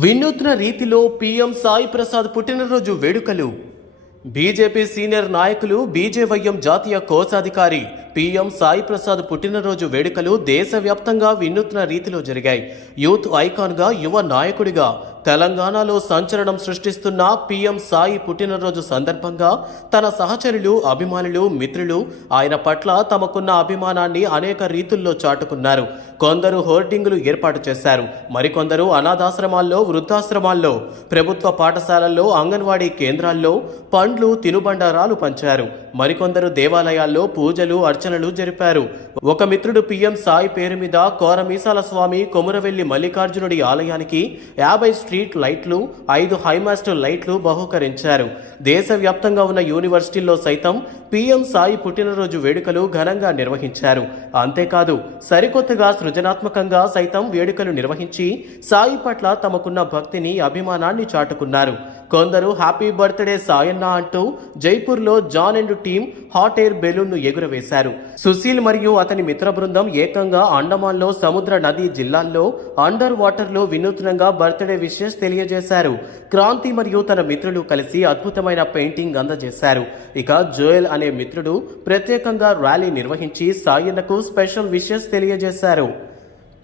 వినూత్న రీతిలో పీఎం సాయి ప్రసాద్ పుట్టినరోజు వేడుకలు. బీజేపీ సీనియర్ నాయకులు బీజేవైఎం జాతీయ కోశాధికారి పీఎం సాయి ప్రసాద్ పుట్టినరోజు వేడుకలు దేశవ్యాప్తంగా వినూత్న రీతిలో జరిగాయి. యూత్ ఐకాన్గా, యువ నాయకుడిగా తెలంగాణలో సంచలనం సృష్టిస్తున్న పీఎం సాయి పుట్టినరోజు సందర్భంగా తన సహచరులు, అభిమానులు, మిత్రులు ఆయన పట్ల తమకున్న అభిమానాన్ని అనేక రీతుల్లో చాటుకున్నారు. కొందరు హోర్డింగులు ఏర్పాటు చేశారు. మరికొందరు అనాథాశ్రమాల్లో, వృద్ధాశ్రమాల్లో, ప్రభుత్వ పాఠశాలల్లో, అంగన్వాడీ కేంద్రాల్లో పండ్లు, తినుబండారాలు పంచారు. మరికొందరు దేవాలయాల్లో పూజలు, అర్చనలు జరిపారు. ఒక మిత్రుడు పీఎం సాయి పేరు మీద కోరమీసాల స్వామి కొమురవెల్లి మల్లికార్జునుడి ఆలయానికి 50 స్ట్రీట్ లైట్లు, 5 హైమాస్ట్ లైట్లు బహూకరించారు. దేశవ్యాప్తంగా ఉన్న యూనివర్సిటీల్లో సైతం పీఎం సాయి పుట్టినరోజు వేడుకలు ఘనంగా నిర్వహించారు. అంతేకాదు సరికొత్తగా సృజనాత్మకంగా సైతం వేడుకలు నిర్వహించి సాయి పట్ల తమకున్న భక్తిని, అభిమానాన్ని చాటుకున్నారు. కొందరు హ్యాపీ బర్త్డే సాయన్న అంటూ జైపూర్లో John and team hot air బెలూన్ను ఎగురవేశారు. సుశీల్ మరియు అతని మిత్ర బృందం ఏకంగా అండమాన్లో సముద్ర నదీ జిల్లాల్లో అండర్ వాటర్లో వినూత్నంగా బర్త్డే విషెస్ తెలియజేశారు. క్రాంతి మరియు తన మిత్రులు కలిసి అద్భుతమైన పెయింటింగ్ అందజేశారు. ఇక జోయల్ అనే మిత్రుడు ప్రత్యేకంగా ర్యాలీ నిర్వహించి సాయన్నకు స్పెషల్ విషెస్ తెలియజేశారు.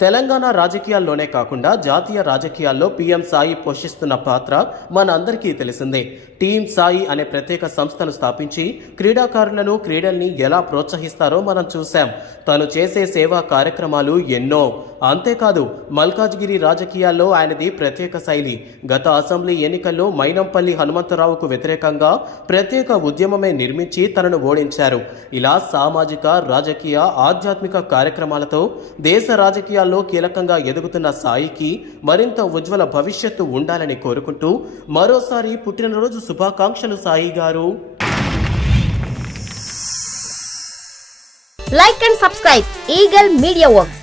తెలంగాణ రాజకీయాల్లోనే కాకుండా జాతీయ రాజకీయాల్లో పీఎం సాయి పోషిస్తున్న పాత్ర మనందరికీ తెలిసిందే. టీమ్ సాయి అనే ప్రత్యేక సంస్థను స్థాపించి క్రీడాకారులను, క్రీడల్ని ఎలా ప్రోత్సహిస్తారో మనం చూశాం. తను చేసే సేవా కార్యక్రమాలు ఎన్నో. అంతేకాదు మల్కాజ్గిరి రాజకీయాల్లో ఆయనది ప్రత్యేక శైలి. గత అసెంబ్లీ ఎన్నికల్లో మైనంపల్లి హనుమంతరావుకు వ్యతిరేకంగా ప్రత్యేక ఉద్యమమే నిర్మించి తనను ఓడించారు. ఇలా సామాజిక, రాజకీయ, ఆధ్యాత్మిక కార్యక్రమాలతో దేశ రాజకీయాల్లో కీలకంగా ఎదుగుతున్న సాయికి మరింత ఉజ్వల భవిష్యత్తు ఉండాలని కోరుకుంటూ మరోసారి పుట్టినరోజు శుభాకాంక్షలు సాయి గారు. Like and subscribe Eagle Media Works.